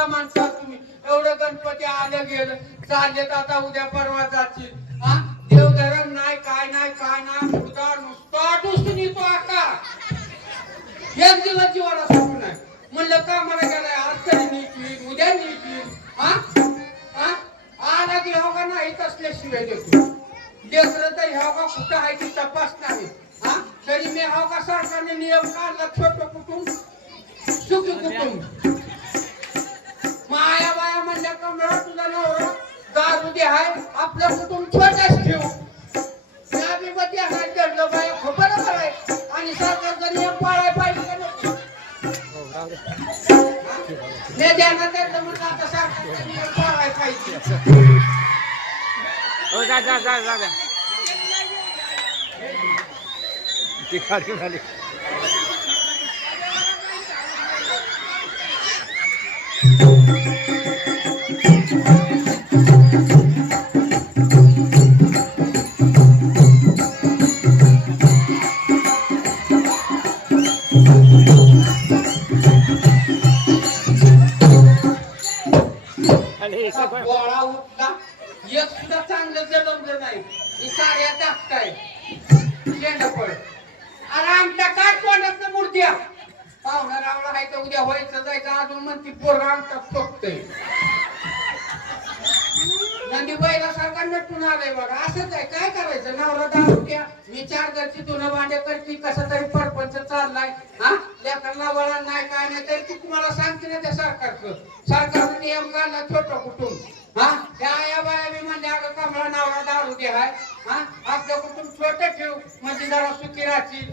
नाही माणसा तुम्ही एवढं गणपती आलं गेलं चाललेत आता उद्या परवा जातील. हा? देवधर्म नाही काय नाही काय नाही मुर्दा नुसता टुसून येतो आका एक दिवस जीवाला सुरू नाही म्हणलं का मला गेलाय? आज तरी नीट येईल उद्या नीट येईल हा? हा? आला की हो का नाही असल्याशिवाय देतो. लेकरं तर ह्या का कुठं आहे की तपास नाही हा? तरी मी हा का सरकारने नियम काढला छोटं कुटुंब? सुखी कुटुंब. माया बाया म्हणजे कमळ तुझा नवरा दारू दे हाय आपलं कुटुंब छोटच ठेवू त्या बी मध्ये बाय चढलं खबर आहे आणि सरकारचा नियम पाळाय पाहिजे का ध्यानात येतं म्हणलं आता सरकारचा नियम पाळाय पाहिजे हो जा जा जा जा जा. ती खाली खाली. गोळा उठला एक सुद्धा चांगलं जमलं नाही. ही साऱ्या टाकताय शेंडपळ अरे आमच्या काय तोंडात मूर्त्या पाहुणा रावळा आहे तर उद्या व्हायचं जायचं अजून म्हणती पोरगा आमचा टोकतय नंदी बैला सारखा नटून आलाय बघा. असंच आहे. काय करायचं? नवरा दारू घ्या मी चार घरची धुणं भांडे तरी कसं तरी परपंच चाललाय. हा? लेकरांना वळण नाही काय नाही. तरी तू तुम्हाला सांगते ना त्या सरकारचं. सरकारचा नियम काढला छोटं कुटुंब. हा? त्या आया बाया मी म्हणजे अगं कमळा नवरा दारू घ्या हाय. हा? आपलं कुटुंब छोटं ठेव. म्हणजे जरा सुखी राहतील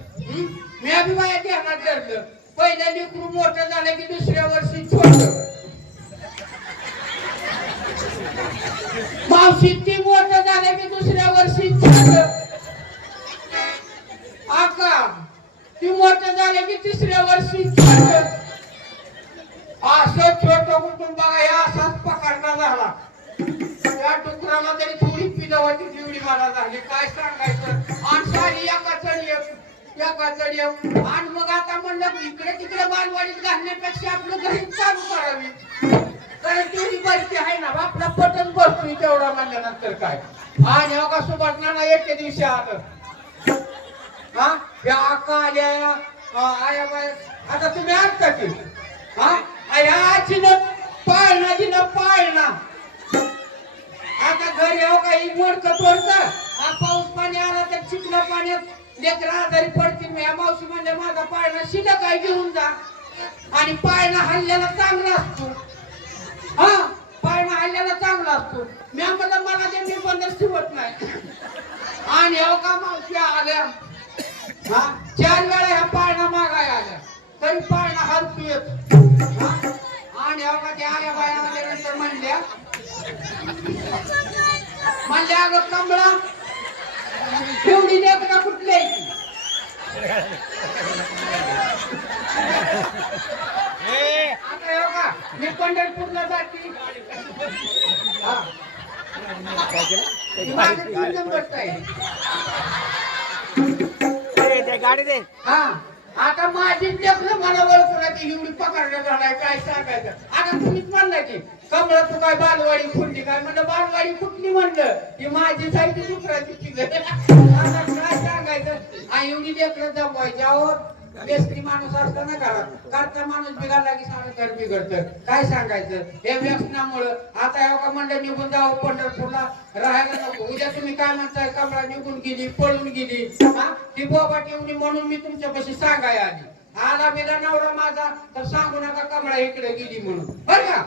मी अभि बाया ध्यानात धरलं. पहिल्या लेकरू मोठं झालं की दुसऱ्या वर्षी छोट. मावशी ती मोठं झालं की दुसऱ्या वर्षी छोट. आका ती मोठं झालं की तिसऱ्या वर्षी छोट. असं छोट कुटुंब बघा असाच पकडला झाला. या डुकराला तरी थोडी पिलवाची दिवडी मला झाली. काय सांग? त्या चढी आणि मग आता म्हणलं इकडे तिकडे बालवाडीत घालण्यापेक्षा आपलं घरी चालू करावी. कारण तेवढी परिस्थिती आहे ना आपला पटन बसतोय तेवढा म्हणल्यानंतर काय. आणि अगा सुभाषणा एके दिवशी आलं. हा? या आका आल्या हा, आया बाया आता तुम्ही आणता की? हा? आया आजीनं पाळणा दिलं पाळणा. आता घरी हो काही मोडकं तोडतं हा पाऊस पाणी आला तर चिखला पाण्यात लेकरा आजारी पडतील मी या मावशी म्हणजे माझा पाळणा शिल्लक काय घेऊन जा. आणि पाळणा हल्ल्याला चांगला असतो. हा पाळणा हल्ल्याला चांगला असतो. मी म्हणलं मला ते निर्बंधच शिवत नाही. आणि हो का मावशी आल्या? हा चार वेळा ह्या पाळणा मागाय आल्या. तरी पाळणा हलतू येत आणि हो का त्या आल्या बाया म्हणल्या म्हणल्या अगं कमळा एवढी लेकरं कुठली आहे ती? ए, आता हो का? मी पंढरपूरला जाते. हा. माझं तीन नंबरचं आहे. ते गाडी दे. हा. आता माझी लेकरं मला ओळखून की एवढी पकडलं झालाय काय सांगायचं? आता तुम्हीच म्हणला की कमळा तू काय बालवाडी फुटली काय म्हणलं? बालवाडी फुटली म्हणलं? ती माझी साईड दुसऱ्याची ती काय सांगायचं? आणि एवढी लेकरं जमवायची आहोत बेसरी माणूस असतो ना घरात. करता माणूस बिघडला की सारं घर बिघडतं? काय सांगायचं? हे व्यसनामुळं आता एवढा का निघून जावं पंढरपूरला? राहायला नको. उद्या तुम्ही काय म्हणताय? कमळा निघून गेली पळून गेली. हा? ती बोबा एवढी म्हणून मी तुमच्यापाशी सांगाय आली. आला बिला नवरा माझा तर सांगू नका कमळा इकडे गेली म्हणून. बर का?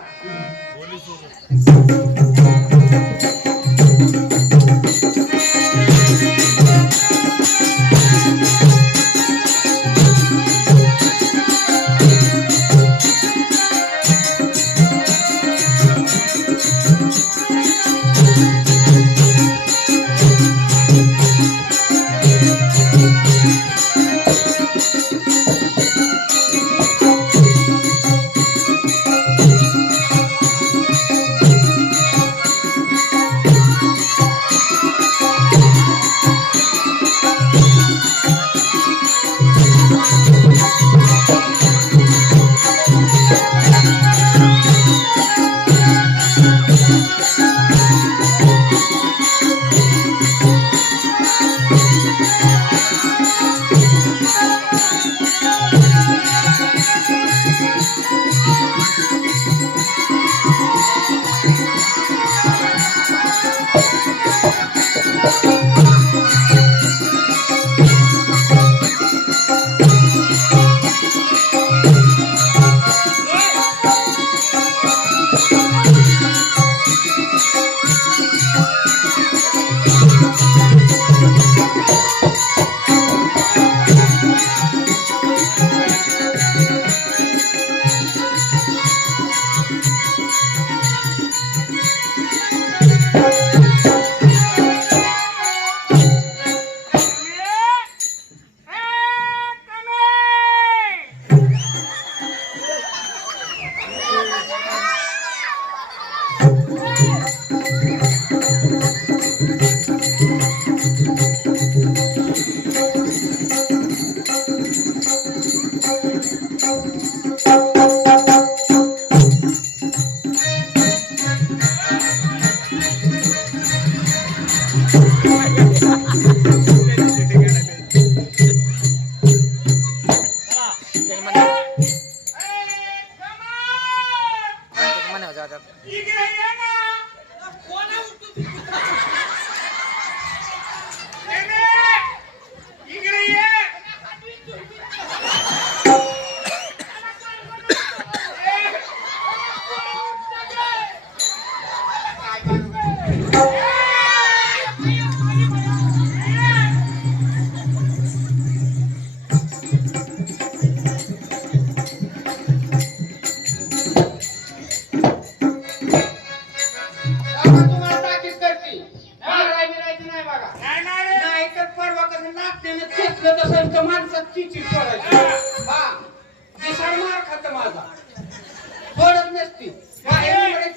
लाटण्याने खेचलं तसं तर माणसात चिची सोडायची. हा. मार खात माझा. सोडत नसती. बाहेर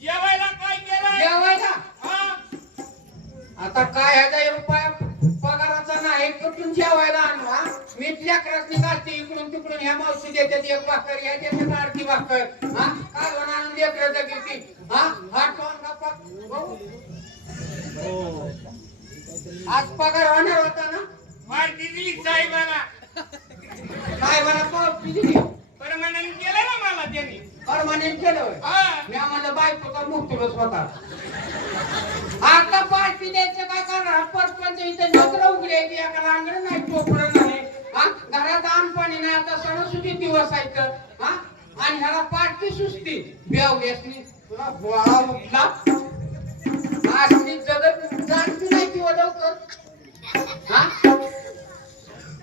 जेवायला काय केलं जेवायला आता काय हजार रुपया पगाराचा नाही कुठून जेवायला आणला मीठ लेकरासनी काढते इकडून तिकडून ह्या मावशी देतात एक भाकर ह्या देतात अर्धी भाकर हा? कालवण आणून लेकराचा किती हा? हा टोन आज पगार होणार होता ना? माहिती दिली साहेबाला. काय मला पावती दिली परमानंट केलं ना मला त्यांनी. परमानेंट केलं होय. हा. मी आम्हाला बायकोचा मुक्तुरच होता. आता पार्टी द्यायचं काय करणार? परपंच इथं नोकर उघडी आहे ती एका अंगण नाही टोपडं नाही. हा? घरात आण पाणी नाही आता सणासुदी दिवस आहेत हा? आणि ह्याला पार्टी सुस्ती बेवल्यासनी तुला बोळा उठला. आजनी जगत जाणती नाही हा?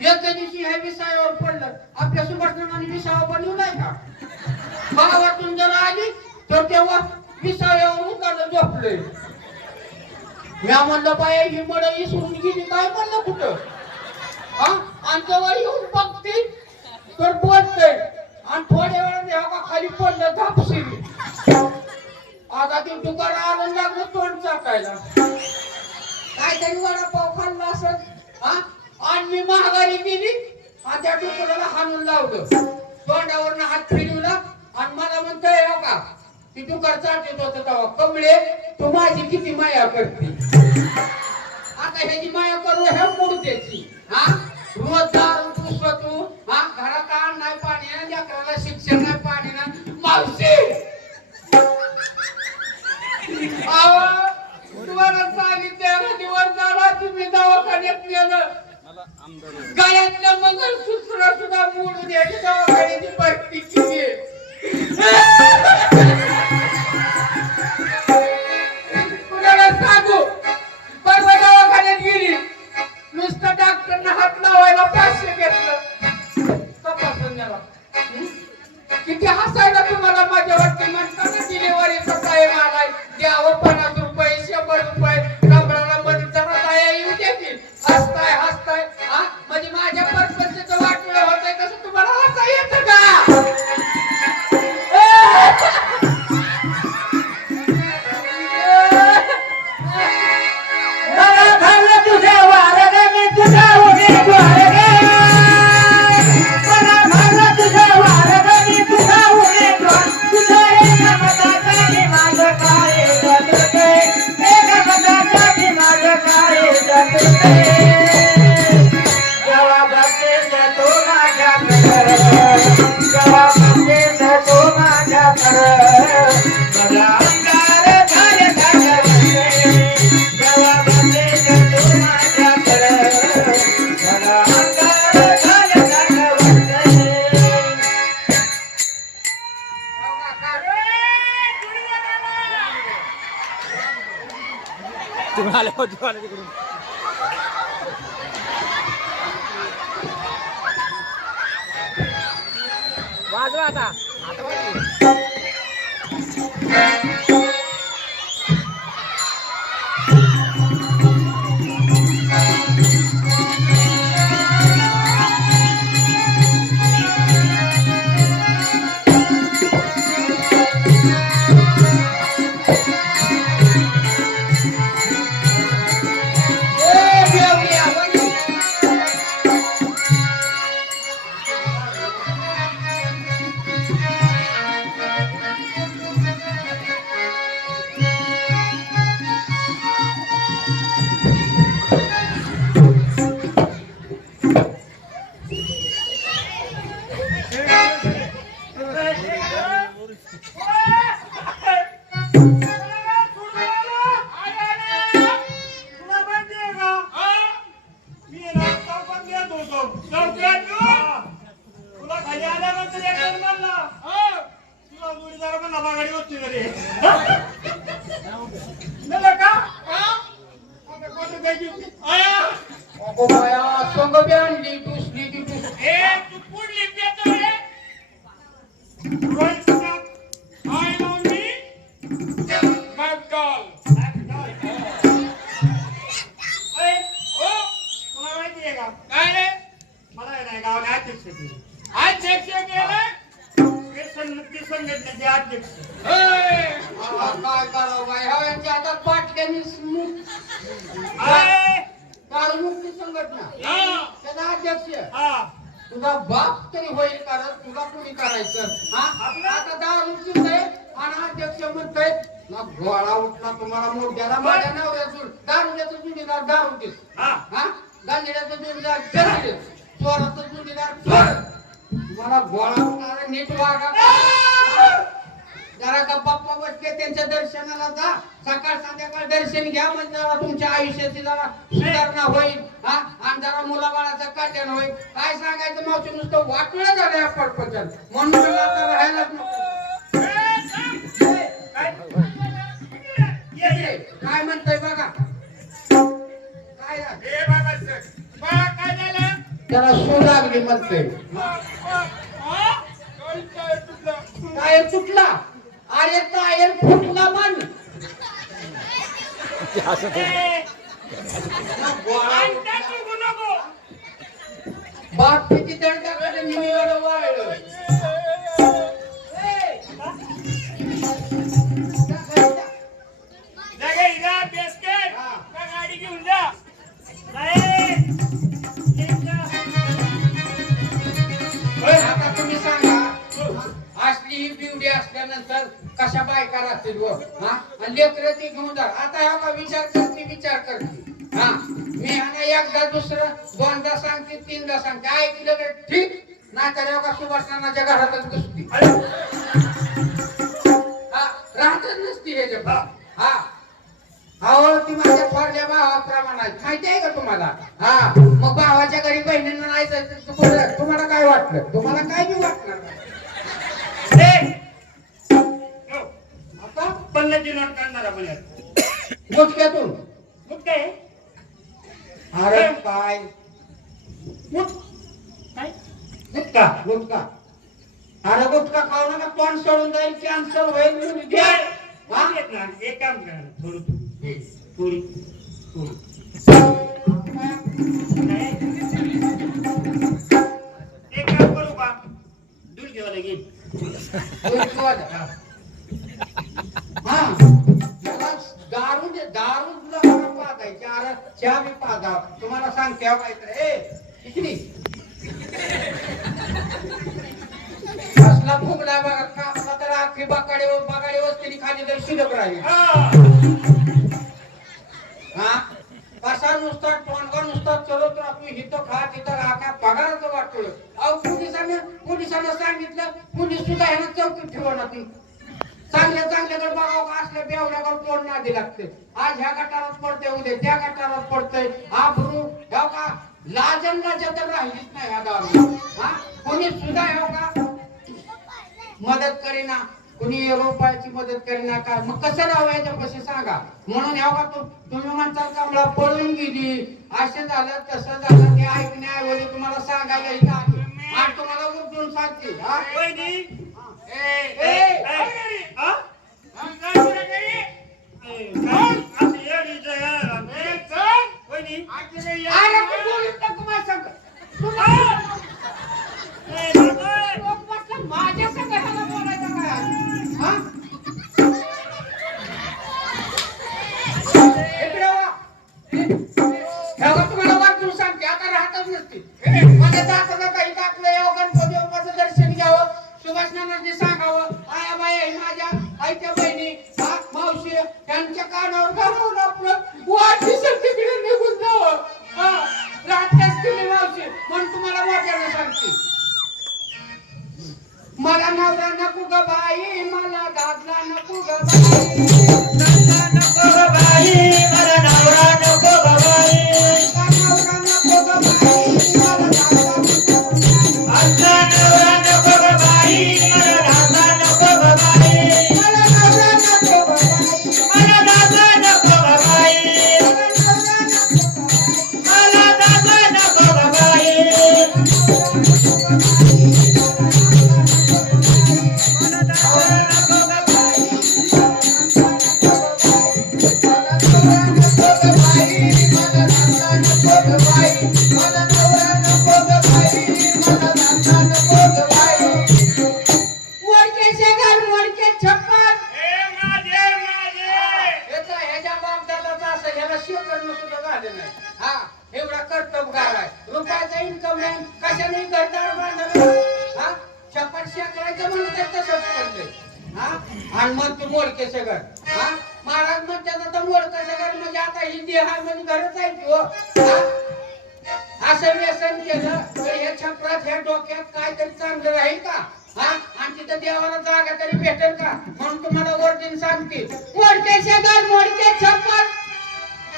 एका दिवशी ह्या विषयावर पडलं. आपल्या सुभाषनाने विषयावर बनवू नाही का? गावातून जर आली तर तेव्हा विसाव्यावर उतरलं झोपले. मी म्हणलं बाय ही मड इसरून गेली. काय म्हणलं कुठं? हा? आणि जेव्हा येऊन बघते तर बोलते. आणि थोड्या वेळाने हा खाली पडलं धापशिरी. आता ते दुकान आनंद लागलं तोंड चाकायला काहीतरी वडापाव खाल्ला असत हा? आणि मी महागारी गेली आणि त्या डुकराला हाणून लावलं. तोंडावरनं हात फिरवला आणि मला म्हणतोय हो का ती डुकर चालत होत तेव्हा. कमळे तू माझी किती माया करते? आता ह्याची माया करू ह्या मुडद्याची हा? रोज दारू तू तू? हा? घरात आण नाही पाणी नाही लेकराला शिक्षण नाही पाणी नाही. मावशी! तुम्हाला सांगितलं दिवस झाला तुम्ही दवाखान्यात नेलं गळ्यातलं मंगळसूत्र सुद्धा मोडून यायची दवाखान्याची भरती केली वाजवा आता. आता गोळा उठला तुम्हाला मोठ्याला माझ्या नवऱ्यातून दारुड्याचं जुडीदार दारू दे हा. गांधीड्याचं जुडीदार गांधीडे चोराचं जुडीदार चोर तुम्हाला गोळा उठणार नीट वागा. जरा गप्पा बसते त्यांच्या दर्शनाला जा. सकाळ संध्याकाळ दर्शन घ्या म्हणजे जरा तुमच्या आयुष्याची जरा सुधारणा होईल. हा? आणि जरा मुलाबाळाचं कल्याण होईल. काय सांगायचं मावशी नुसतं वाटलं झालं या पटपटन म्हणून राहायलाच नको. काय म्हणतोय बघा काय? हे बाबा सर. काय झालं? त्याला सू लागली हा? तुझं? टायर तुटला अरे टायर फुटला म्हण. बाप किती दंडाकडे निवड वाळलं राहतील व हा? आणि लेकरं ती घेऊन जा. आता का विचार करते विचार करते हा? मी ह्याला एकदा दुसरं दोनदा सांगते तीनदा सांगते. ऐकलं तर ठीक. नाही तर ह्या का सुभाषणाच्या घरातच घुसती. हा? राहतच नसती हे. जग हा? अहो ती माझ्या थोरल्या भावाप्रमाणे. माहिती आहे का तुम्हाला? हा? मग भावाच्या घरी बहिणींना नाही तुम्हाला काय वाटलं? तुम्हाला काय बी वाटणार पन्नासची नोट काढणार आपण यात. गुटक्यातून काय अरे काय गुटका गुटका अरे गुटका खाऊ नका तोंड सोडून जाईल कॅन्सर होईल तुम्ही घ्या. हा? येत ना एक काम करा थोडं तू. थोडी थोडी काय? एक काम करू का दूध घेवायला घेईन गुटखा द्या. हा मला दारू दे दारू तुला चहा बी तुम्हाला सांगते हो काहीतरी ए कसला फुगलाय बघा कापला तर आखी बकाडे वस्तीने खाली तर शिल्लक राहील. हा. हा? कसा नुसता टोनगा नुसता चलत राहतो हिथं खा तिथं खा. काय पगाराचं वाटतोय. अहो पोलिसांना पोलिसांना सांगितलं पोलीस सुद्धा ह्याला चौकीत ठेवणार ती चांगल्या चांगल्याकडे बघावं का असल्या बेवड्याकडे तोंड नादी लागते? आज ह्या गटारात पडते उद्या त्या गटारात पडतंय. आबरू ह्या का? लाजन लाजा तर राहिलीच नाही ह्या दारू हा? कोणी सुद्धा ह्या का? मदत करीना. कुणी रुपयाची मदत करीना काय मग कसं राहायचं कसे सांगा? म्हणून ह्या का तू तुम्ही म्हणता का मला पळून गेली? असे झालं तसं झालं ते ऐकण्याऐवजी तुम्हाला सांगायला आणि तुम्हाला उठून सांगते हा? वहिनी. ए, ए, ए, ए, हा? हा, अरे तू बोलूच मला नवरा नको ग बाई मला दादला नको ग बाई. नवरा नको ग बाई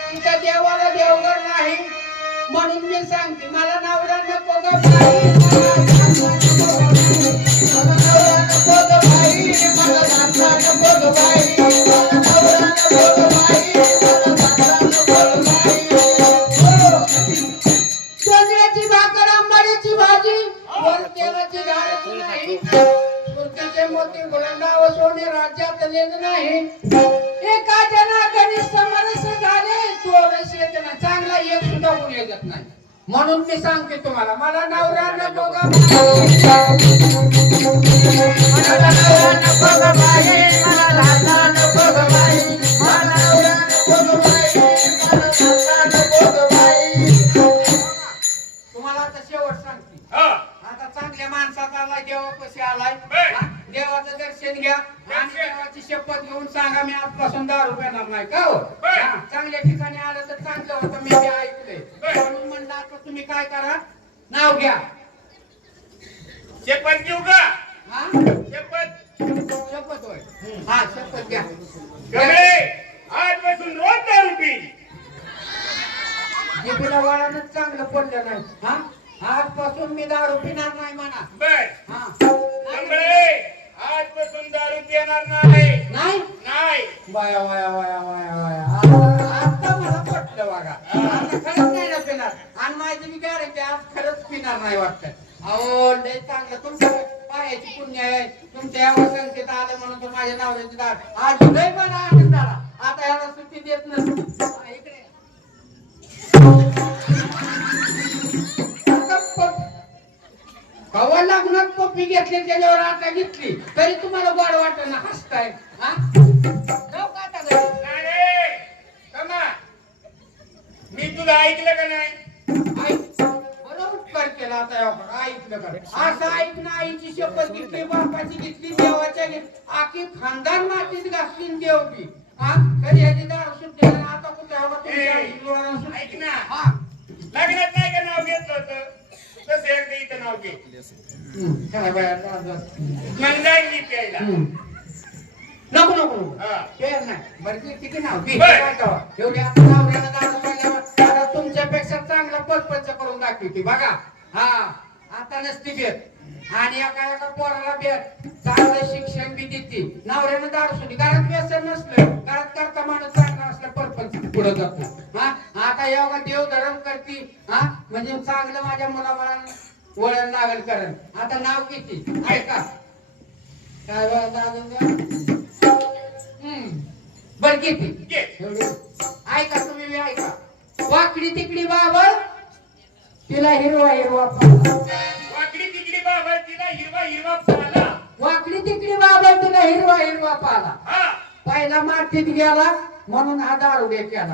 तिथं देवाला देवघर नाही. म्हणून मी सांगते मला नवरा नको ग चंद्राची भाकर आंबाड्याची भाजी वर तेलाची नाही. मोती गुलांडाव सोने राज्यात नेत नाही. येत नाही. म्हणून मी सांगते तुम्हाला मला नवरा नको ग मला नवरा नको ग बाई, मला लाथा नको ग बाई, मला नाही वाया घेतली आखी खानदान मातीत घातली न देव बी हा? कधी ह्याची दारू आणि आता कुठे हवा तुमच्या आईची डोळ्यानं सुटली. ऐक ना. हा. लग्नात नाही का नाव घेतलं होतं? तसं एकदा इथं नाव घे. मग जाईल मी प्यायला. नको नको हा. पेर नाही. बरं ती किती नाव ती तेव्हा? एवढी आता नवऱ्याला दारू तुमच्यापेक्षा चांगला परपंच करून दाखवते बघा. हा. आता नसती बेत आणि एका एका पोराला चांगलं शिक्षण बी देते नवऱ्यानं दारू सुटी घरात व्यसन नसलं. घरात करता माणूस चांगला असला परपंच पुढे जातो. हा? आता एवढा देव धर्म करती. हा? म्हणजे चांगलं माझ्या मुलाबाळांना वळण लागल करण. आता नाव किती? ऐका. काय हम्म. बर किती. ऐका तुम्ही ऐका. वाकडी तिकडी बाबळ तिला हिरवा हिरवा हिरवा पाला. वाकडी तिकडी तिला हिरवा हिरवा पाला. पहिला मातीत गेला म्हणून हा दारू दे केला.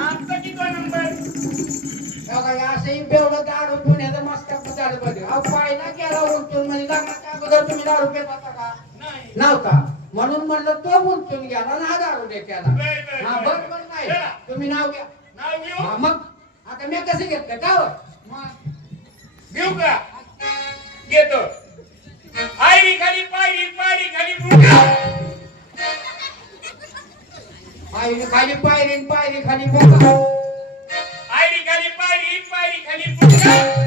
आमचा नंबर? हे असंही बेवडं दारू पिण्याचं मस्त झालं पाहिजे अहो पहिला गेला उलटून म्हणजे लग्नाच्या अगोदर तुम्ही दारू पित होता का? नव्हता. म्हणून म्हणलं तो उलटून गेला आणि हा दारू दे केला. हा बर. बरोबर नाही. तुम्ही नाव घ्या. मग. आता मी कसं घेतलं? का घेऊ का? घेतो. आयरी खाली पायरी पायरी खाली मुंगा पायरी खाली पायरी पायरी खाली बघा आयरी खाली पायरी पायरी खाली मुंगा